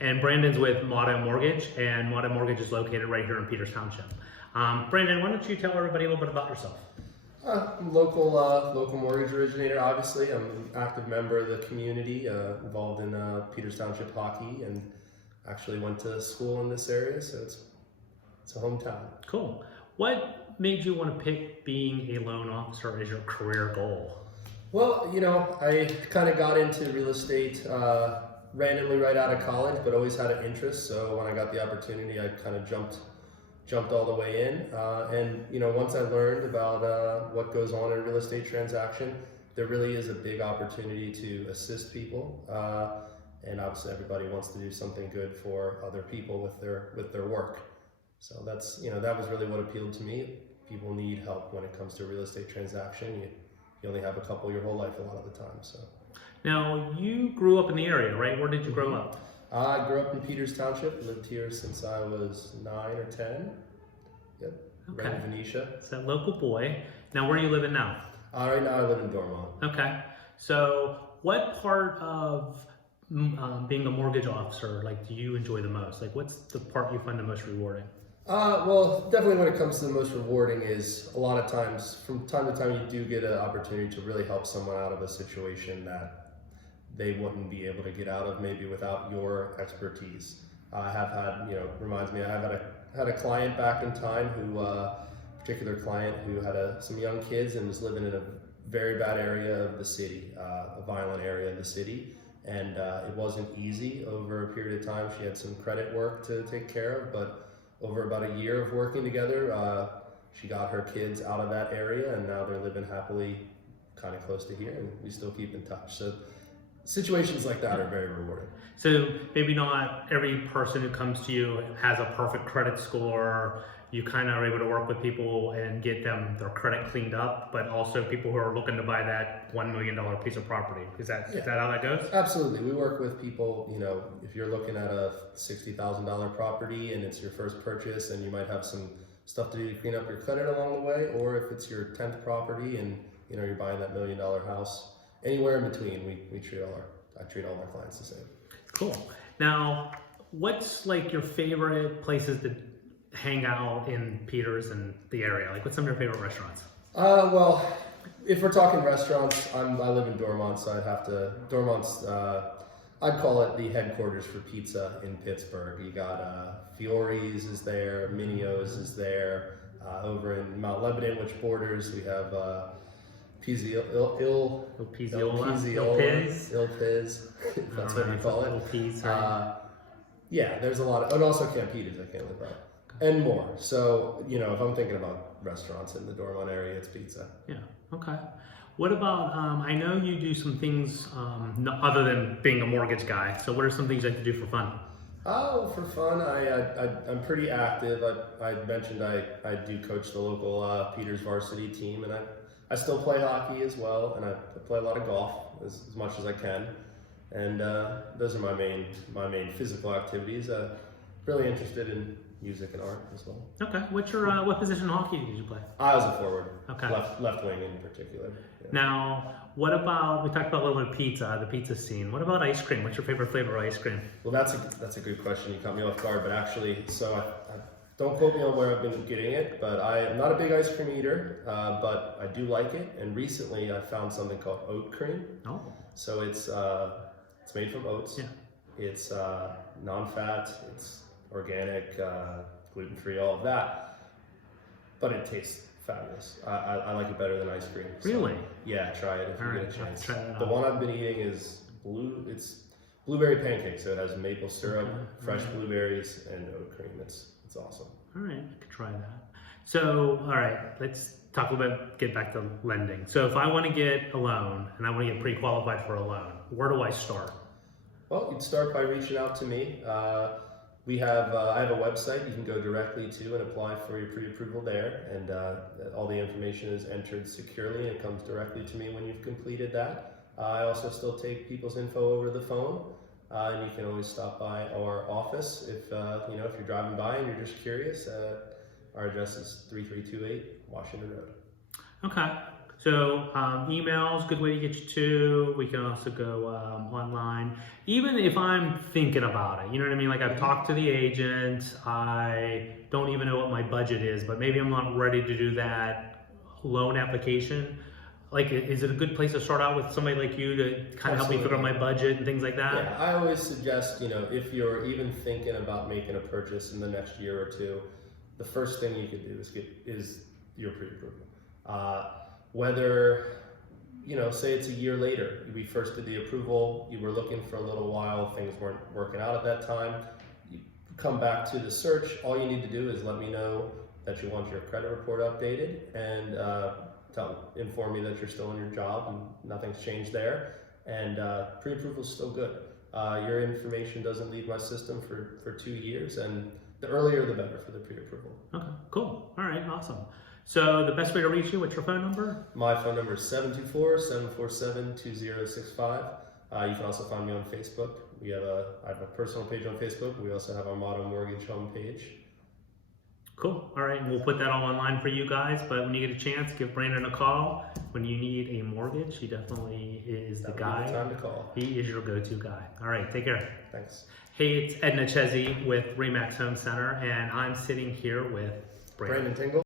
And Brandon's with Motto Mortgage, and Motto Mortgage is located right here in Peters Township. Brandon, why don't you tell everybody a little bit about yourself? I'm local mortgage originator, obviously. I'm an active member of the community, involved in Peters Township hockey, and actually went to school in this area, so it's a hometown. Cool. What made you want to pick being a loan officer as your career goal? Well, I kind of got into real estate randomly right out of college, but always had an interest. So when I got the opportunity, I kind of jumped all the way in. And once I learned about what goes on in a real estate transaction, there really is a big opportunity to assist people. And obviously, everybody wants to do something good for other people with their work. So that's that was really what appealed to me. People need help when it comes to a real estate transaction. You only have a couple your whole life a lot of the time. So. Now, you grew up in the area, right? Where did you grow up? I grew up in Peters Township, lived here since I was 9 or 10. Yep, Okay. Right in Venetia. It's that local boy. Now, where are you living now? Right now I live in Dormont. Okay. So, what part of being a mortgage officer, do you enjoy the most? What's the part you find the most rewarding? Well, definitely when it comes to the most rewarding is a lot of times, from time to time, you do get an opportunity to really help someone out of a situation that they wouldn't be able to get out of maybe without your expertise. I have had, reminds me, I have had a client back in time who, particular client who had some young kids and was living in a very bad area of the city, a violent area of the city. And it wasn't easy over a period of time. She had some credit work to take care of, but over about a year of working together, she got her kids out of that area, and now they're living happily kind of close to here, and we still keep in touch. So situations like that are very rewarding. So maybe not every person who comes to you has a perfect credit score. You kind of are able to work with people and get them their credit cleaned up, but also people who are looking to buy that $1 million piece of property. Is that how that goes? Absolutely. We work with people, if you're looking at a $60,000 property and it's your first purchase and you might have some stuff to do to clean up your credit along the way, or if it's your 10th property and you're buying that $1 million house, anywhere in between, I treat all our clients the same. Cool. Now, what's your favorite places to hang out in Peters and the area? What's some of your favorite restaurants? Well, if we're talking restaurants, I live in Dormont, so Dormont's, I'd call it the headquarters for pizza in Pittsburgh. You got Fiore's is there, Minio's is there. Over in Mount Lebanon, which borders, we have Il Piz, if that's what you call it. Yeah, there's a lot of, and also Campitas, I can't live out. And more. So, if I'm thinking about restaurants in the Dormont area, it's pizza. Yeah, okay. What about, I know you do some things other than being a mortgage guy. So what are some things you like to do for fun? Oh, for fun, I'm pretty active. I mentioned I do coach the local Peters varsity team, and I still play hockey as well, and I play a lot of golf as much as I can. And those are my main physical activities. Really interested in music and art as well. Okay. What position in hockey did you play? I was a forward. Okay. Left wing in particular. Yeah. Now, what about, we talked about a little bit of pizza, the pizza scene. What about ice cream? What's your favorite flavor of ice cream? Well, that's a good question. You caught me off guard, but actually, so I don't quote me on where I've been getting it, but I'm not a big ice cream eater, but I do like it. And recently I found something called oat cream. Oh. So it's made from oats. Yeah. It's non-fat, it's organic, gluten-free, all of that, but it tastes fabulous. I like it better than ice cream. So, really? yeah, try it if you get a chance. Try that the out. one I've been eating is it's blueberry pancake, so it has maple syrup, fresh blueberries, and oat cream. It's awesome. All right, I could try that. So, all right, let's talk a little bit, get back to lending. So if I want to get a loan and I want to get pre-qualified for a loan, where do I start? Well, you'd start by reaching out to me. I have a website you can go directly to and apply for your pre-approval there, and all the information is entered securely and it comes directly to me when you've completed that. I also still take people's info over the phone, and you can always stop by our office if if you're driving by and you're just curious. Our address is 3328 Washington Road. Okay. So email's a good way to get you to. We can also go online. Even if I'm thinking about it, you know what I mean? Like I've talked to the agent, I don't even know what my budget is, but maybe I'm not ready to do that loan application. Like, is it a good place to start out with somebody like you to kind of help me figure out my budget and things like that? Yeah, I always suggest, if you're even thinking about making a purchase in the next year or two, the first thing you could do is your pre-approval. Whether, say it's a year later, we first did the approval, you were looking for a little while, things weren't working out at that time, you come back to the search, all you need to do is let me know that you want your credit report updated and inform me that you're still in your job and nothing's changed there, and pre-approval is still good. Your information doesn't leave my system for 2 years, and the earlier the better for the pre-approval. Okay, cool. All right, awesome. So the best way to reach you, what's your phone number? My phone number is 724-747-2065. You can also find me on Facebook. I have a personal page on Facebook. We also have our Motto Mortgage home page. Cool. All right, we'll put that all online for you guys, but when you get a chance, give Brandon a call. When you need a mortgage, he definitely is the guy. Time to call. He is your go-to guy. All right, take care. Thanks. Hey, it's Edna Chesney with RE/MAX Home Center, and I'm sitting here with Brandon Tingle.